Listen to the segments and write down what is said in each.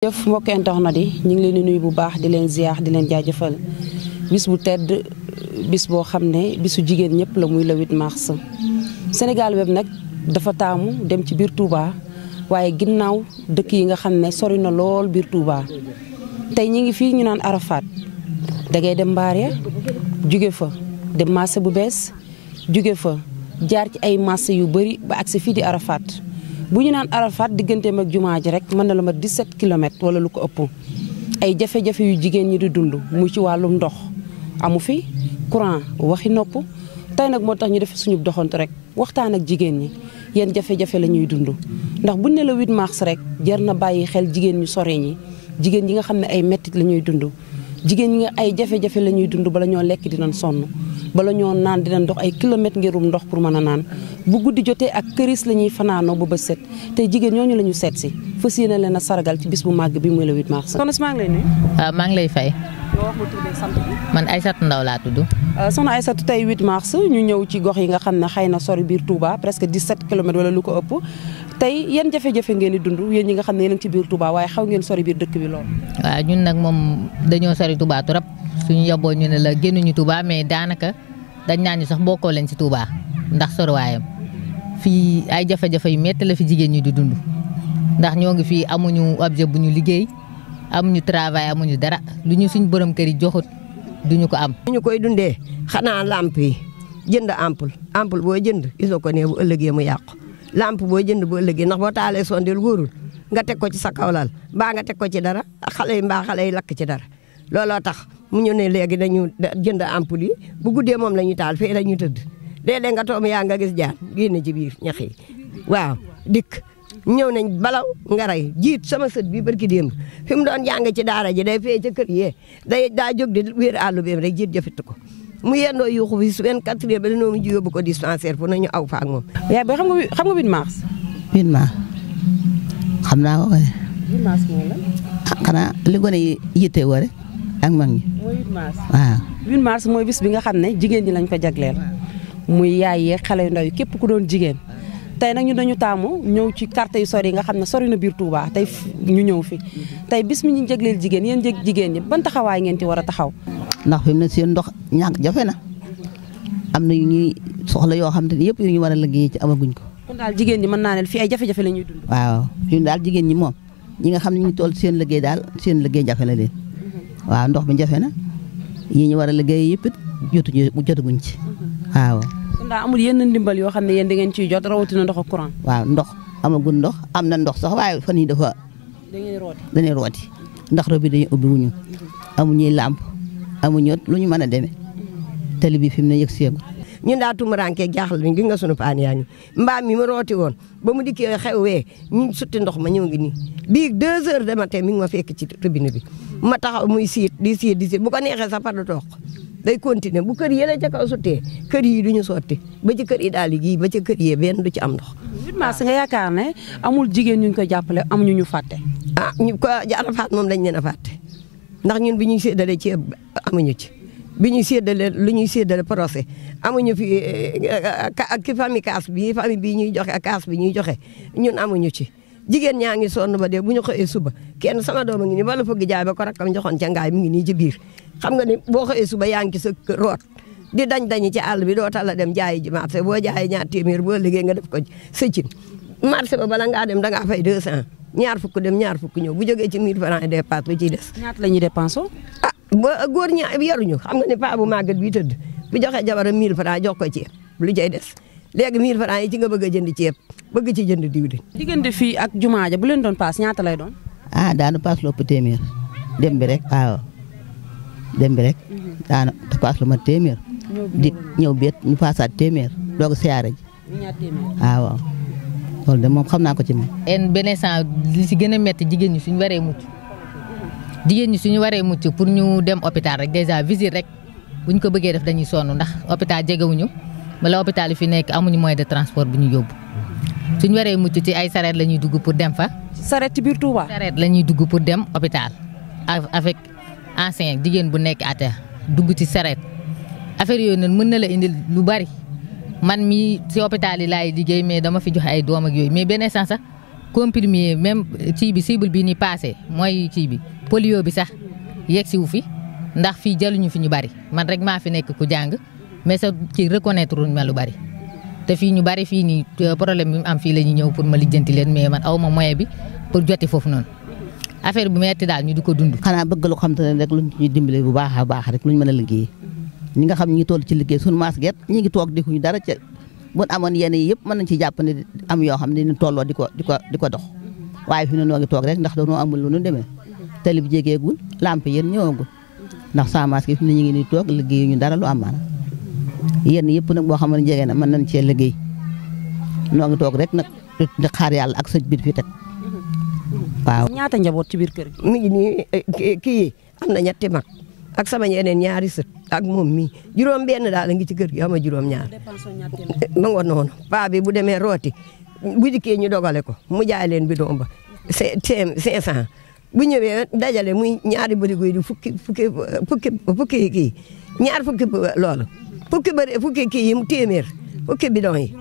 jëf mbokk internet yi ñu ngi leen di nuyu bu baax di leen ziar di leen jaajëfal bis bu tedd bis boo xam ne bisu jigéen ñëpp la muy le 8 mars. Sénégal web nag dafa taamu dem ci biir Touba waaye ginnaaw dëkk yi nga xam ne sori na lool biir Touba tey ñi ngi fii ñu naan Arafat dangay dem mbaar ya jóge fa dem marché bu bees jóge fa jaar ci ay marché yu bëri ba agsi fii di Arafat. bu ñu naan Arafat digganteem ak jumaa ji rek mën na la ma 17 kilomètres wala lu ko ëpp ay jafe-jafe yu jigéen ñi di dund muy ci wàllum ndox amu fi courant waxi nopp tey nag moo tax ñu def suñu doxantu rek waxtaan ak jigéen ñi yéen jafe-jafe la ñuy dund ndax buñ ne la 8 mars rek jar na bàyyi xel jigéen ñu sore ñi jigéen ñi nga xam ne ay mettit la ñuy dund jigéen ñi nga ay jafe-jafe la ñuy dund bala ñoo lekk dinañ sonn bala ñoo naan dinañ dox ay kilomètres ngirum ndox pour mën a naan bu guddi jotee ak këris la ñuy fanaanoo ba bët set tey jigéen ñooñu la ñu seet si fas yéene leen a sargal ci bis bu màgg bi muy le 8 mars. soxna si maa ngi lay nuyu. waaw maa ngi lay fay. nga wax ma tur beeg sant bi. man Aïssatou Ndaw laa tudd. soxna Aïssatou tey 8 mars ñu ñëw ci gox yi nga xam ne xëy na sori biir Touba presque 17 kilomètres wala lu ko ëpp tey yan jafe-jafe ngeen di dund yéen ñi nga xam ne yéen a ngi ci biir Touba waaye xaw ngeen sori biir dëkk bi lool. waaw ñun nag moom dañoo sori Touba trop suñu yoboo ñu ne la génnuñu Touba mais daanaka dañ naan ñu sax bokkoo leen ci Touba ndax soriwaayam fii ay jafe-jafe yu métti la fi jigéen ñi di dund ndax ñoo ngi fii amuñu objet bu ñu liggéey amuñu travail amuñu dara lu ñu suñ borom kër yi joxut duñu ko am. ñu koy dundee xanaa lamp yi jënd ampoule boo jënd gisoo ko ne bu ëllëgee mu yàqu lampe boo jënd bu ëllëgee ndax boo taalee sondeel wóorul nga teg ko ci sa kawlal mbaa nga teg ko ci dara xale yi mbaa xale yi lakk ci dara looloo tax mu ñu ne léegi dañu jënd ampoule yi bu guddee moom la ñu taal fii la ñu tëdd léeg-léeg nga toom yaa nga gis jaan génn ci biir ñax yi waaw dikk ñëw nañ balaw nga rey jiit sama sët bi barki démb fi mu doon jàng ci daara ji day fee ca kër yee daa jóg di wéer àllu bi rek jiit jëfit ko mu yendoo yuuxu fi 24 heures ba dañoo mujj yóbbu ko dispensaire pour nañu aw fa ak moom. yaa ba xam nga 8 mars. 8 mars xam naa ko kay. 8 mars mooy lan. xanaa li gone yi yitte woo rek ak mag ñi. mooy 8 mars. waaw 8 mars mooy bis bi nga xam ne jigéen ñi lañ ko jagleel muy yaay yeeg xale yu ndaw yi képp ku doon jigéen tey nag ñu dañu taamu ñëw ci quartier yu sori yi nga xam ne sori na biir Touba tey ñu ñëw fi tey bis mi ñu jagleel jigéen yéen jigéen ñi ban taxawaay ngeen ci war a taxaw. ndax fi mu ne seen ndox ñàkk jafe na am na yu ñuy soxla yoo xam te ne yëpp yu ñu war a liggéey ci amaguñ ko. kon daal jigéen ñi mën naa ne fii ay jafe-jafe la ñuy dund. waaw ñun daal jigéen ñi moom ñi nga xam ne ñu toll seen liggéey daal seen liggéey jafe na leen waaw ndox mi jafe na yi ñu war a liggéey yëpp it jotaguñ ci waaw. kon daal amul yenn ndimbal yoo xam ne yéen da ngeen ciy jot rawatina ndox ak courant. waaw ndox amagul ndox am na ndox sax waaye fan yii dafa. dañuy rooti ndax robinet dañuy ubbi wuñu amuñuy làmp amuñu lu ñu mën a demee tali bi fi mu ne yëg seegu. ñun daa tumuraanke jaaxal nañ gi nga sunu paan yaa ngi mbaam mi ma rooti woon ba mu dikkee xewwee ñu sutti ndox ma ñëw ngi nii bii 2 heures de matin mi ngi ma fekk ci robinet bi ma taxaw muy siit di siit bu ko neexee sax par du toog day continuer bu kër yële ca kaw suttee kër yi du ñu sotti ba ci kër yi daal yi ba ci kër yi benn du ci am ndox. 8 mars nga yaakaar ne amul jigéen ñu ko jàppale amuñu ñu fàtte. ah ñu ko Arafat moom dañ leen a fàtte ndax ñun bi ñuy séddale ceeb amuñu ci bi ñuy séddale lu ñuy séddale procès amuñu fi ki famille kaas bi famille bii ñuy joxe ak kaas bi ñuy joxe ñun amuñu ci jigéen ñaa ngi sonn ba dee bu ñu xëyee suba kenn sama doom a ngi nii wala fëgg jaay ba ko rakkam joxoon ca ngaay mi ngi nii ci biir xam nga ni boo xëyee suba yaa ngi ci sa root di dañ ci àll bi doo tala dem jaayi ji marché boo jaayee ñaar téeméer boo liggéey nga def ko sëccin marché ba bala ngaa dem dangaa fay 200 ñaar fukk dem ñaar fukk ñëw bu jógee ci 1000 francs dépense lu ciy des. ñaata la ñuy dépensé. ah ba góor ña yaruñu xam nga ne paa bu màggat bi tëdd bu joxee jabaram 1000 francs jox ko ceeb lu cay des léegi 1000 francs yi ci nga bëgg a jënd ceeb bëgg ci jënd diwlin. diggante fii ak jumaa ja bu leen doon paas ñaata lay doon. ah daanu paas lu ëpp téeméer dem bi rek waaw dem bi rek daanu paas lu ma téeméer di ñëw beet ñu paasaat téeméer doog a siyaare ji waaw loolu de moom xam naa ko ci moom. beneen sant li si gën a métti jigéen ñi suñu waree mucc pour ñu dem hôpital rek déjà visite rek buñ ko bëggee def dañuy sonn ndax hôpital jegewuñu bala hôpital yi fi nekk amuñu moyen de transport bu ñu yóbbu suñu waree mucc ci ay sareet la ñuy dugg pour dem fa. sareet ci biir Touba. sareet la ñuy dugg pour dem hôpital avec ancien jigéen bu nekk ate dugg ci sareet affaire yooyu noonu mën na la indil lu bari man mi si hôpital yi laay liggéey mais dama fi joxe ay doom ak yooyu mais beneen sax comprimé même ci bi cible bi ni passé mooy ci bi polio bi sax yegg si wu fi ndax fii jëluñu fi ñu bari man rek maa fi nekk ku jàng mais sa ci reconnaître wuñ ma lu bari te fii ñu bari fii nii problème bi mu am fii la ñuy ñëw pour ma lijjanti leen mais man aw ma moyen bi pour joti foofu noonu affaire bu metti daal ñu di ko dund. xanaa bëgg lu xam te ne rek luñ ñu dimbale bu baax a baax rek luñ mën a liggéey ñi nga xam ñi ngi toll ci liggéey suñu maas get ñi ngi toog dikuñu dara ca bu amoon yenn yi yëpp mën nañ ci jàpp ne am yoo xam ne ñu tolloo di ko dox waaye fi ne noo ngi toog rek ndax dañoo amul lu ñu demee tali bi jégeegul lamp yéen ñëwagul ndax sama maas gi fi ne ñu ngi ni toog liggéey ñu dara lu am maanaam yenn yëpp nag boo xam ne jege na mën nañ cee liggéey noo ngi toog rek nag di xaar yàlla ak sëñ bi fi teg waaw. ñaata njaboot ci biir kër gi. mi ngi nii kii am na ñetti mag ak sama yeneen ñaari sët ak moom mii juróom benn daal a ngi ci kër gi ama juróom ñaar ma ngoon noonu paa bi bu demee rooti bu dikkee ñu dogale ko mu jaay leen bidon ba 500 bu ñëwee dajale muy ñaari bërigo yi di fukki kii ñaar fukki loolu fukki kii yi mu téeméer fukki bidon yi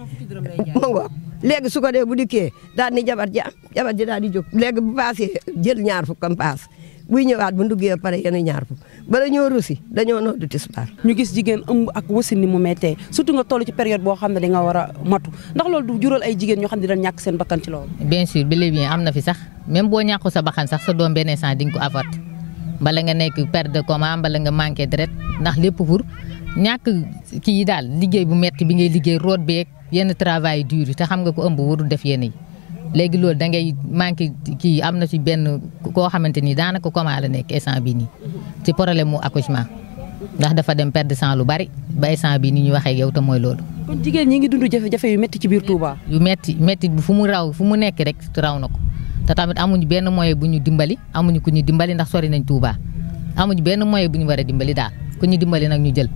ma ngoog léegi su ko dee bu dikkee daal ni jabar ji daal di jóg léegi bu paasee jël ñaar fukkam paas buy ñëwaat bu nduggee pare yéen ñaar fukk bala ñoo rusi dañoo noddu tisbaar. ñu gis jigéen ëmb ak wasin ni mu méttee surtout nga toll ci période boo xam ne da nga war a matu ndax loolu du jural ay jigéen ñoo xam ne dinañ ñàkk seen bakkan ci loolu. bien sûr bi léegi am na fi sax même boo ñàkku sa bakkan sax sa doom benn instant di nga ko avorté bala nga nekk perte de coma bala nga manqué deret ndax lépp pour ñàkk kii yi daal liggéey bu metti bi ngay liggéey root beeg yenn travail dur yi te xam nga ko ëmb warul def yenn yi léegi loolu da ngay manqué kii am na ci benn koo xamante ni daanaka coma la nekk instant bii nii ci problème mu accouchement ndax dafa dem perdre sang lu bari ba instant bii nii ñu waxee yow te mooy loolu. kon jigéen ñi ngi dund jafe-jafe yu métti ci biir Touba. yu métti bi fu mu nekk rek raw na ko te tamit amuñu benn moyen bu ñu dimbali amuñu ku ñu dimbali ndax sori nañ Touba amuñu benn moyen bu ñu war a dimbali daal ku ñu dimbali nag ñu jël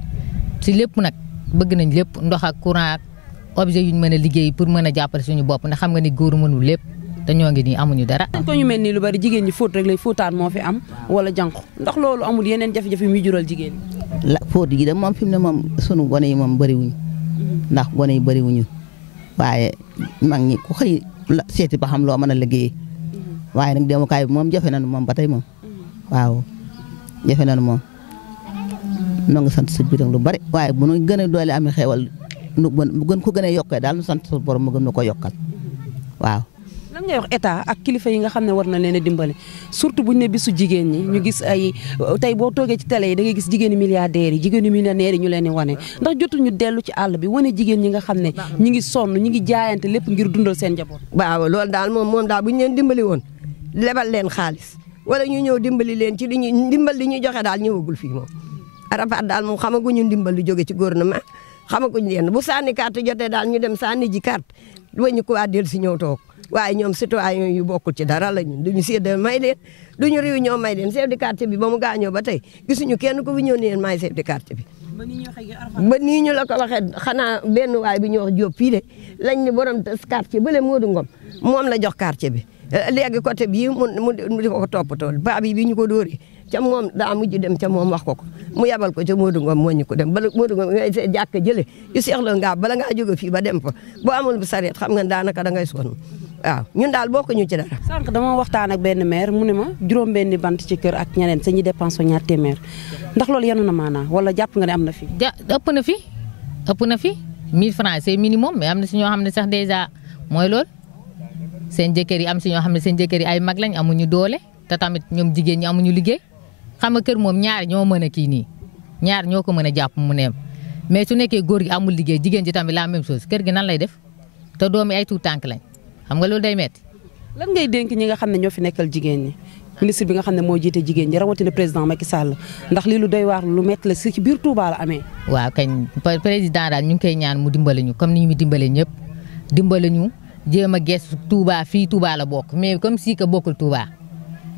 ci lépp nag bëgg nañ lépp ndox ak courant ak objet yuñ mën a liggéey pour mën a jàppale suñu bopp ndax xam nga ni góor mënul lépp te ñoo ngi nii amuñu dara. ko ñu mel nii lu bari jigéen ñi fóot rek lay fóotaan moo fi am wala jànq ndax loolu amul yeneen jafe-jafe muy jural jigéen la fóot yi de moom fi mu ne moom sunu gone yi moom bëriwuñ ndax gone yi bëriwuñu waaye mag ñi ku xëy seeti ba xam loo mën a liggéey waaye nag demukaay bi moom jafe nañu moom ba tey moom waaw jafe nañu moom noo ngi sant sëñ bi lu bari waaye bu nu gën a doole amee xewal nu gën ko gën a yokkee daal nu sant sa borom mu gën nu ko yokkal waaw. lan ngay wax état ak kilifa yi nga xam ne war na leen a dimbali surtout buñ ne bisu jigéen ñi ñu gis ay tey boo toogee ci télé yi da ngay gis jigéeni milliardaires yi jigéeni millionnaires yi ñu leen di wane ndax jotuñu dellu ci àll bi wane jigéen ñi nga xam ne ñi ngi sonn ñi ngi jaayante lépp ngir dundal seen njaboot. waaw loolu daal moom daal bu ñu leen dimbali woon lebal leen xaalis wala ñu ñëw dimbali leen ci li ñu dimbal li ñuy joxe daal ñëwagul fii moom Arafat daal moom xamaguñu dimbal lu jóge ci gouvernement xamaguñu leen bu sànni carte jotee daal ñu dem sànni ji carte wañu ko waa del si ñëw toog waaye ñoom citoyen yu bokkul ci dara lañu duñu séddale may leen duñu réunion may leen chef de quartier bi ba mu gaañoo ba tey gisuñu kenn ko fi ñëw ne leen maay chef de quartier bi. ba nii ñu la ko waxee xanaa benn waay bi ñu wax Diop fii de lañ ne borom quartier bële Modou Ngom moom la jox quartier bi léegi côté bii mu di ko toppatoo baa bi ñu ko dóoree ca moom daa mujj dem ca moom wax ko mu yabal ko ca Modou Ngom moo ñu ko dem bala Modou Ngom ngay see jàkk jële yu seexla ngaa bala ngaa jóge fii ba dem fa boo amul bu sareet xam nga daanaka da ngay sonn waaw ñun daal bokkuñu ci dara. sànq dama waxtaan ak benn maire mu ne ma juróom-benni bant ci kër ak ñeneen sa ñi dépense ñaar téeméer ndax loolu yanu na maanaa wala jàpp nga ne am na fi. ëpp na fi 1000 francs c'est minimum mais am na si ñoo xam ne sax dèjà mooy loolu seen jëkkër yi am si ñoo xam ne seen jëkkër yi ay mag lañ amuñu doole te tamit ñoom jigéen ñi amuñu liggéey xam nga kër moom ñaar ñoo mën a kii nii ñaar ñoo ko mën a jàpp mu neem mais su nekkee góor gi amul liggéey jigéen ji tamit la même chose kër gi nan lay def te doom yi ay tuut tànk lañ xam nga loolu day metti lan ngay dénk ñi nga xam ne ñoo fi nekkal jigéen ñi ministre bi nga xam ne moo jiite jigéen ñi rawatina président Macky Sall ndax lii lu doy waar lu metti la si ci biir Touba la amee. waaw kañ président daal ñu ngi koy ñaan mu dimbale ñu comme ni ñu dimbale ñëpp dimbale ñu jéem a gees Touba fii Touba la bokk mais comme si que bokkul Touba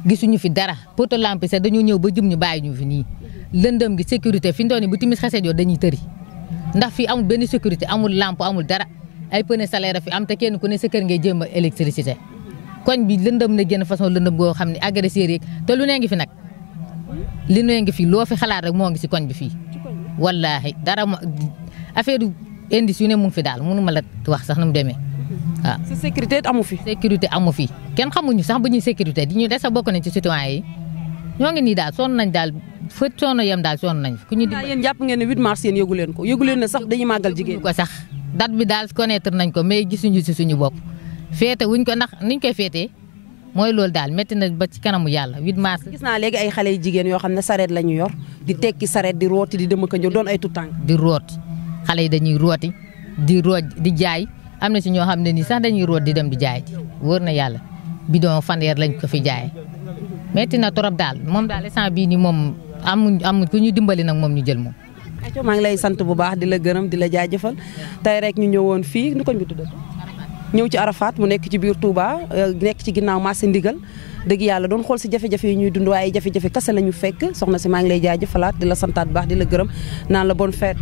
gisuñu fi dara poto lampe sax dañoo ñëw ba jum ñu bàyyi ñu fi nii lëndëm gi sécurité fi ndooni bu timis xasee joo dañuy tëri ndax fii amul benn sécurité amul lampe amul dara ay pneu solaire fi am te kenn ku ne sa kër ngay jéem a électricité koñ bi lëndëm na génn façon lëndëm goo xam ne agresseur yi te lu nee ngi fi nag li nee ngi fi loo fi xalaat rek moo ngi si koñ bi fii wallaahi dara affaire indice yu ne mu ngi fi daal mënu ma la wax sax nu mu demee waaw. sa sécurité amu fi. sécurité amu fi kenn xamuñu sax bu ñuy sécurité di ñu des a bokk nañ ci citoyen yi ñoo ngi nii daal sonn nañ daal fa sonn yem daal sonn nañ fi. ku ñu yéen jàpp ngeen ne 8 mars yéen yëgu leen ko yëgu leen ne sax dañuy màggal jigéen ko sax date bi daal connaître nañ ko mais gisuñu si suñu bopp féete wuñ ko ndax niñ koy féetee mooy loolu daal métti na ba ci kanamu yàlla 8 mars. gis naa léegi ay xale yu jigéen yoo xam ne sareet la ñu yor di tekki sareet di rooti di dem ak a ñëw doon ay tutànk. di rooti xale yi dañuy rooti di rooj di jaay am na si ñoo xam ne nii sax dañuy root di dem di jaay wóor na yàlla bidon fanweer lañ ko fi jaay métti na trop daal moom daal instant bii nii moom amuñ ku ñu dimbali nag moom ñu jël moom. ayca maa ngi lay sant bu baax di la gërëm di la jaajëfal tey rek ñu ñëwoon fii nu ko ñu tuddee ñëw ci Arafat mu nekk ci biir Touba nekk ci ginnaaw marché Ndigal dëgg yàlla doon xool si jafe-jafe yi ñuy dund waaye jafe-jafe kese la ñu fekk soxna si maa ngi lay jaajëfalaat di la santaat bu baax di la gërëm naan la bonne fête.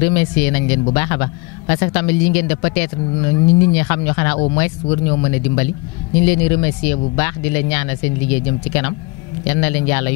remercier nañ leen bu baax a baax parce que tamit li ngeen def peut-être nit ñi xam ñoo xanaa au moins war ñoo mën a dimbali ñu ngi leen di remercier bu baax di leen ñaanal seen liggéey jëm ci kanam yal na leen yàlla